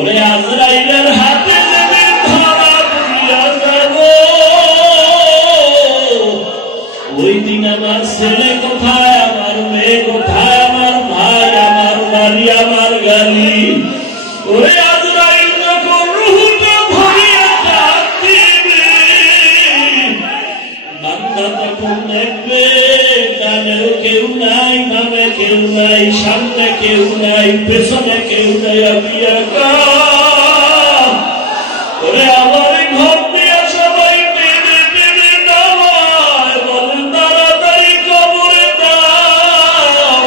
ওরে আজরাইলের হাতে যেদিন ধরা পড়িয়া যাব, ওই দিন আমার ছেলে কোথায়, আমার মেয়ে কোথায়, আমার ভাই, আমার বাড়ি, আমার গাড়ি। ওরে আজরাইল যখন রূহটা ধরিয়া ডাক দিবে, বান্দা তখন দেখবে ডানেও কেউ নাই, বামে কেউ নাই, সামনে কেউ নাই, পেছনে কেউ নাই। আমি একা। ওরে আমার ঘর দিয়ে সবাই টেনে টেনে নামায়, বলেন তাড়াতাড়ি কবরে দাও।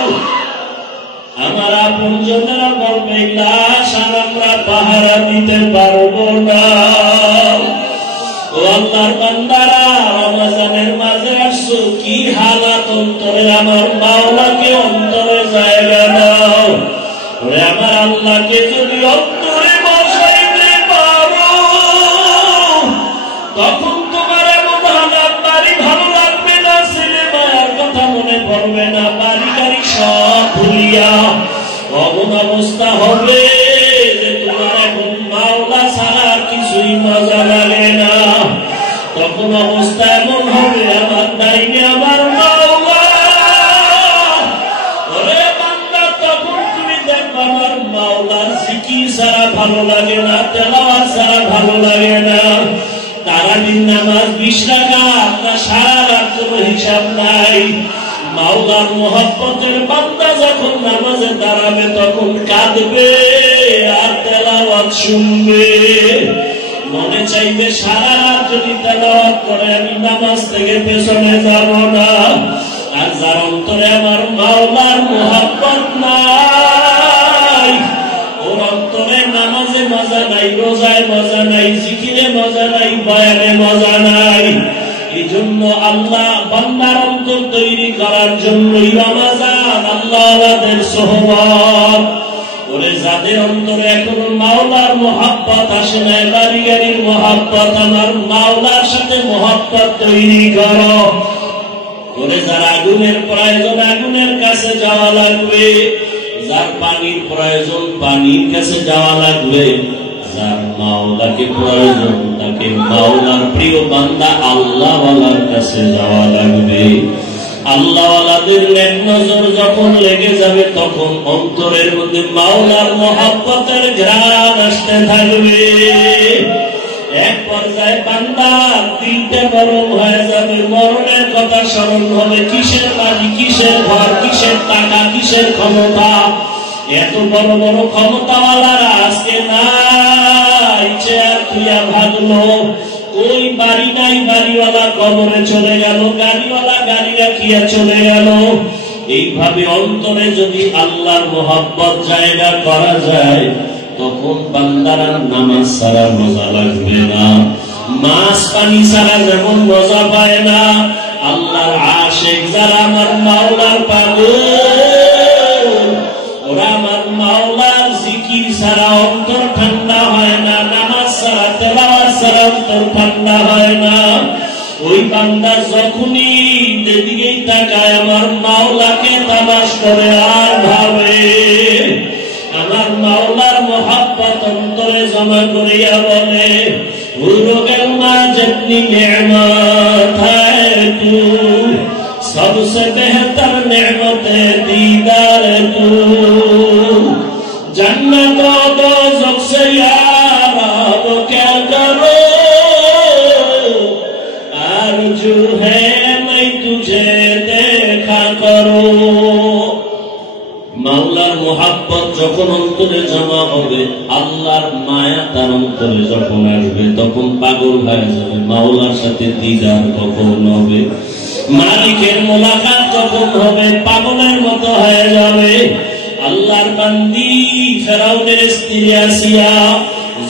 আমার আপনজনেরা বলবে লাশ আর আমরা পাহারা দিতে পারবো না। ও আল্লাহর বান্দারা, রমজানের মাঝে আসছো, কি হালাত অন্তরে, আমার মাওলাকে অন্তরে জায়গা দাও। ওরে আমার আল্লাহকে যদি অন্তরে বসাইতে পারো, তখন তোমার এমন হালাত, বাড়ি ভালো লাগবে না, ছেলে মায়ের কথা মনে পড়বে না, বাড়ি গাড়ি সব ভুলিয়া অমন অবস্থা হবে যে তোমার এখন মাওলা ছাড়া কিছুই মজা লাগে না। তখন অবস্থা এমন হবে, আমার ডাইনে আমার মাওলা। ওরে বান্দা, তখন তুমি দেখবে আমার মাওলার জিকির ছাড়া ভালো লাগে না, তেলাওয়াত ছাড়া ভালো লাগে না। তারাবির নামাজ 20 রাকাত, সারা রাত কোনো হিসাব নাই। মাওলার মোহাব্বতের বান্দা যখন নামাজে দাঁড়াবে, তখন কাঁদবে আর তেলাওয়াত শুনবে। মনে চাইবে সারা রাত যদি তেলাওয়াত করে আমি নামাজ থেকে পেছনে যাব না। আর যার অন্তরে আমার মাওলার মোহাব্বত নাই, ওর অন্তরে নামাজে মজা নাই, রোজায় মজা নাই, জিকিরে মজা নাই, বয়ানে মজা নাই। এই জন্য আল্লাহ বান্দার অন্তর তৈরি করার জন্যই রমজান, আল্লাহদের সোহবত। ওরে যাদের অন্তরে এখনো মাওলার মোহাব্বত আসে না, বাড়ি গাড়ির মোহাব্বত, আমার মাওলার সাথে মোহাব্বত তৈরি করো। ওরে যার আগুনের প্রয়োজন, আগুনের কাছে যাওয়া লাগবে। যার পানির প্রয়োজন, পানির কাছে যাওয়া লাগবে। যার মাওলাকে প্রয়োজন, তাকে মাওলার প্রিয় বান্দা আল্লাহওয়ালার কাছে যাওয়া লাগবে। আল্লাহওয়ালাদের নেক নজর যখন লেগে যাবে, তখন অন্তরের মধ্যে মাওলার মহব্বতের ঘ্রাণ আসতে থাকবে। এক পর্যায়ে বান্দা দিলটা গরম হয়ে যাবে, মরণের কথা স্মরণ হবে। কিসের বাড়ি, কিসের ঘর, কিসের টাকা, কিসের ক্ষমতা। এত বড় বড় ক্ষমতাওয়ালারা আজকে নাই, চেয়ার তুইয়া ভাগলো। ওই বাড়ি নাই, বাড়িওয়ালা কবরে চলে গেল, গাড়িওয়ালা গাড়ি রাখিয়া চলে গেল। এইভাবে অন্তরে যদি আল্লাহর মোহাব্বত জায়গা করা যায়, তখন বান্দারা নামাজ ছাড়া মজা লাগবে না, মাছ পানি ছাড়া যেমন মজা পায় না। আল্লাহর আশিক যারা, আমার মাওলার পাগল, ওরা আমার মাওলার জিকির ছাড়া অন্তর ঠান্ডা হয় না, নামাজ ছাড়া, তেলাওয়াত ছাড়া অন্তর ঠান্ডা হয় না। ওই বান্দা যখনই যেদিকেই তাকায়, আমার মাওলাকে তালাশ করে আর ভাবে, আমার মাওলার মোহাব্বত অন্তরে জমা করিয়া বলে, উরগল মা जितनी नेमत है तू, सबसे बेहतर नेमत दीदार तू, जन्नत और दोज़ख से यार अब क्या करो, आरज़ू है मैं तुझे देखा करो। মাওলার মোহাব্বত যখন অন্তরে জমা হবে, আল্লাহর মায়া তার অন্তরে যখন আসবে, তখন পাগল হয়ে যাবে। মাওলার সাথে দিদার কখন হবে, মালিকের মোলাকাত যখন হবে, পাগলের মতো হয়ে যাবে। আল্লাহর বান্দি ফেরাউনের স্ত্রী আসিয়া,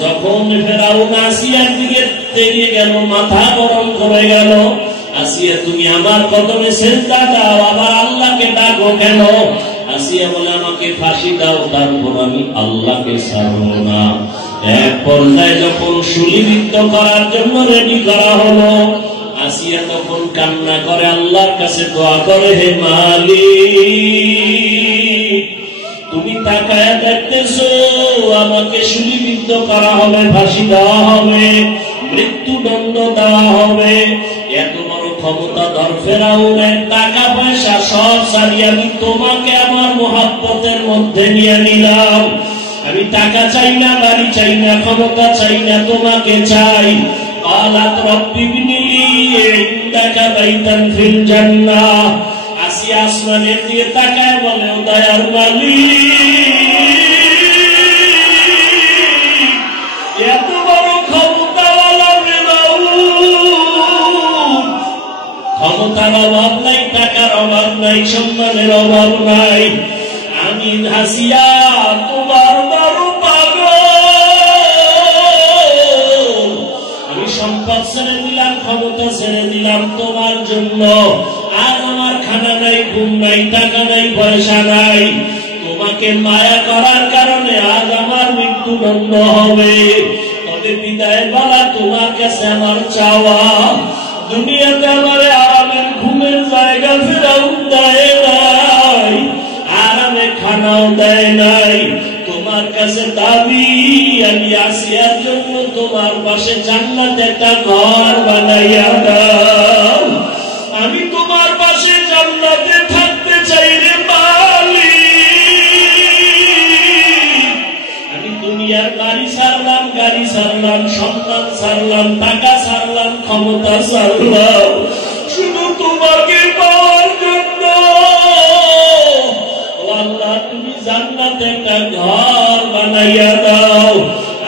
যখন ফেরাউন আসিয়ার দিকে তেড়িয়ে গেল, মাথা গরম করে গেল, আসিয়া তুমি আমার কদমে সেজদা দাও, আবার আল্লাহকে ডাকো কেন? আসিয়া বলে আমাকে ফাঁসি দাও, তারপর আমি আল্লাহকে ছাড়ব না। এক পর্যায়ে যখন শুলিবিদ্ধ করার জন্য রেডি করা হলো, আসিয়া তখন কান্না করে আল্লাহর কাছে দোয়া করে, হে মালিক, তুমি তাকায় দেখতেছো আমাকে শুলিবিদ্ধ করা হবে, ফাঁসি দেওয়া হবে, মৃত্যুদণ্ড দেওয়া হবে। এত বড় ক্ষমতাধর ফেরাউনের টাকা পয়সা সব ছাড়িয়ে আমি তোমাকে আমার মহব্বতের মধ্যে নিয়ে নিলাম। আমি টাকা চাই না, বাড়ি চাই না, ক্ষমতা চাই না, তোমাকে চাই। قالت رب ابن لي عندك بيتا في الجنة। আসিয়া আসমানের দিকে তাকায় বলে, ও দয়ার মালিক, এত বড় ক্ষমতাওয়ালা ফেরাউন, ক্ষমতার অভাব নাই, টাকার অভাব নাই, সম্মানের অভাব নাই। আমি হাসিয়া তোমার বড় পাগল। আমি সম্পদ ছেড়ে দিলাম, ক্ষমতা ছেড়ে দিলাম তোমার জন্য। আর আমার খানা নাই, ঘুম নাই, টাকা নাই, পয়সা নাই। তোমাকে মায়া করার কারণে আজ আমার মৃত্যুদণ্ড হবে। তবে বিদায় বলা তোমার কাছে আমার চাওয়া, দুনিয়াতে আমার আরামের ঘুমের জায়গা ফেরাউন দেয় নাই, আরামে খানাও দেয় নাই। তোমার কাছে দাবি, আমি আসিয়ার জন্য তোমার পাশে জান্নাতে একটা ঘর বানাইয়া দাও। আমি তোমার পাশে জান্নাতে থাকতে চাই রে মালিক। আমি দুনিয়ার বাড়ি ছাড়লাম, গাড়ি ছাড়লাম, সন্তান ছাড়লাম, টাকা ছাড়লাম, ক্ষমতা ছাড়লাম, শুধু তোমাকে পাওয়ার জন্য। আল্লাহ তুমি জান্নাতে একটা ঘর বানাইয়া দাও।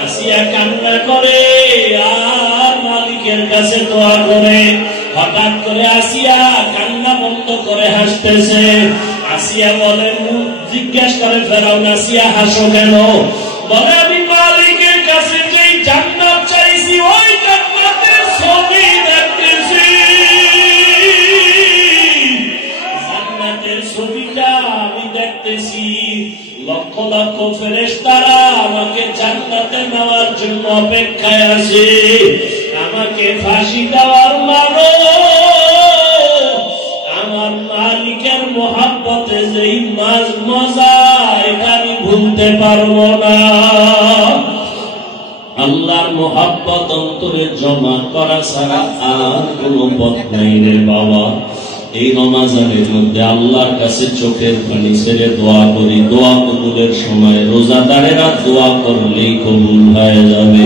আসিয়া কান্না করে আর মালিকের কাছে দোয়া করে। হঠাৎ করে আসিয়া কান্না বন্ধ করে হাসতেছে। আসিয়া বলে, জিজ্ঞেস করে ফেরাউন, আসিয়া হাসো কেন? বলে, আমি মালিকের কাছে যেই জান্নাত চাইছি ওই জান্নাতের ছবি দেখতেছি। জান্নাতের ছবিটা আমি দেখতেছি। লক্ষ লক্ষ ফেরেশতারা আমাকে জান্নাতে নেওয়ার জন্য অপেক্ষায় আছে। আমাকে ফাঁসি দেওয়ার মানো। আমার মালিকের মহব্বতে যেই মজা, এটা আমি ভুলতে পারবো না। আল্লাহর মহব্বত অন্তরে জমা করা ছাড়া আর কোনো পথ নাই রে বাবা। এই রমজানের মধ্যে আল্লাহর কাছে চোখের পানি ছেড়ে দোয়া করি। দোয়া কবুলের সময় রোজাদারেরা দোয়া করলেই কবুল হয়ে যাবে।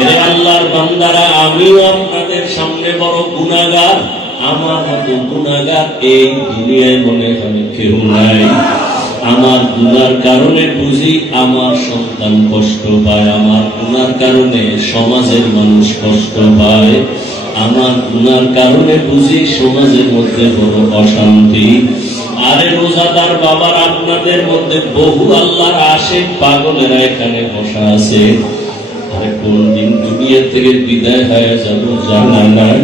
এরে আল্লাহর বান্দারা, আমিও আপনাদের সামনে বড় গুনাহগার। আমার মতো গুনাহগার এই দুনিয়ায় মনে হয় কেউ নাই। আমার গুনার কারণে বুঝি আমার সন্তান কষ্ট পায়, আমার গুনার কারণে সমাজের মানুষ কষ্ট পায়, আমার গুনার কারণে বুঝি সমাজের মধ্যে বড় অশান্তি। আরে রোজাদার বাবার, আপনাদের মধ্যে বহু আল্লাহর আশিক পাগলেরা এখানে বসা আছে। আরে কোন দিন দুনিয়া থেকে বিদায় হয়ে যাব জানা নাই।